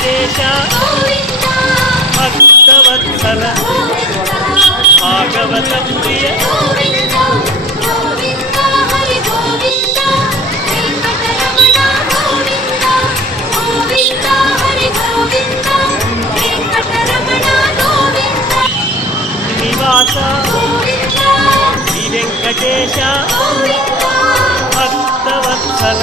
వెంకటేశ భక్తవత్సల. భాగవత ప్రియ నివాస శ్రీ వెంకటేశ. భక్తవత్సల.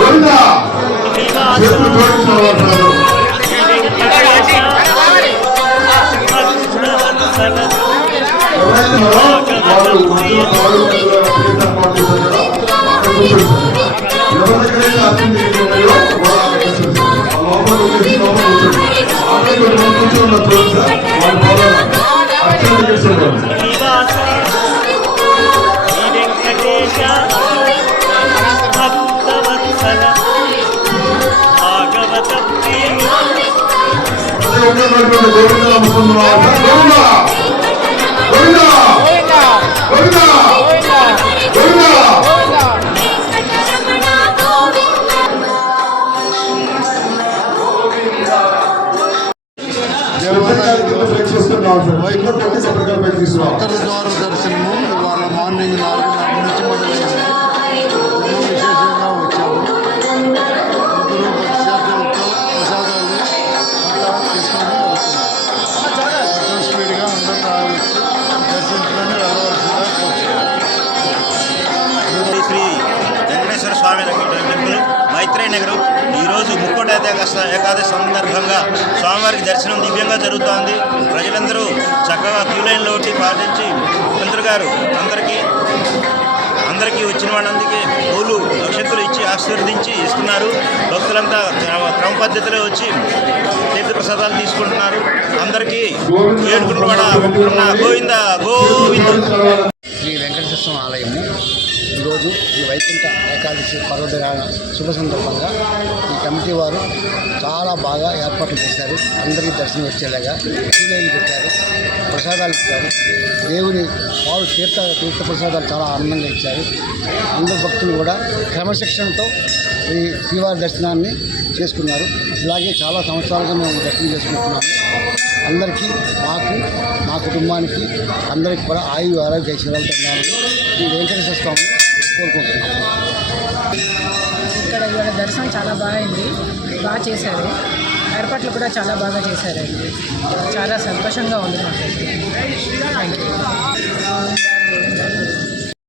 ఎవరైతే వాళ్ళు ఉద్యోగ ఉన్నటువంటి గోవింద నమస్కారం గోవింద! గోవింద! గోవింద! దర్శనము ఇవాళ మార్నింగ్ నాలుగున్నర నుంచి మొదలైంది మైత్రేయ నగరం. ఈరోజు ముక్కోట ఏకాదశి సందర్భంగా స్వామివారికి దర్శనం దివ్యంగా జరుగుతోంది. ప్రజలందరూ చక్కగా క్యూ లైన్లో పాటించి మంత్రి గారు అందరికీ అందరికీ వచ్చిన వాళ్ళందరికీ పూలు నక్షత్రులు ఇచ్చి ఆశీర్వదించి ఇస్తున్నారు. భక్తులంతా క్రమ పద్ధతిలో వచ్చి తీర్థప్రసాదాలు తీసుకుంటున్నారు. అందరికీ ఏడుకుంటున్న గోవింద గోవింద. శ్రీ వెంకటేశ్వర ఆలయము ఈరోజు ఈ వైకుంఠ ఏకాదశి పర్వదినాన శుభ సందర్భంగా ఈ కమిటీ వారు చాలా బాగా ఏర్పాట్లు చేశారు. అందరికీ దర్శనం వచ్చేలాగా క్యూలైన్లు పెట్టారు ప్రసాదాలు ఇచ్చారు. దేవుని వారు తీర్థ తీర్థ ప్రసాదాలు చాలా ఆనందంగా ఇచ్చారు. అందరు భక్తులు కూడా క్రమశిక్షణతో ఈ శ్రీవారి దర్శనాన్ని చేసుకున్నారు. ఇలాగే చాలా సంవత్సరాలుగా మేము దర్శనం చేసుకుంటున్నాము. అందరికీ మాకు మా కుటుంబానికి అందరికి కూడా ఆయు ఆరోగ్య ఐశ్వర్యాలతో ఉన్నాము ఈ వెంకటేశ్వర స్వామి కోరుకుంటున్నాను ఇక్కడ ఇవాళ దర్శనం చాలా బాగా అయింది బాగా చేశారు. ఏర్పాట్లు కూడా చాలా బాగా చేశారండి చాలా సంతోషంగా ఉంది మాకు. Thank you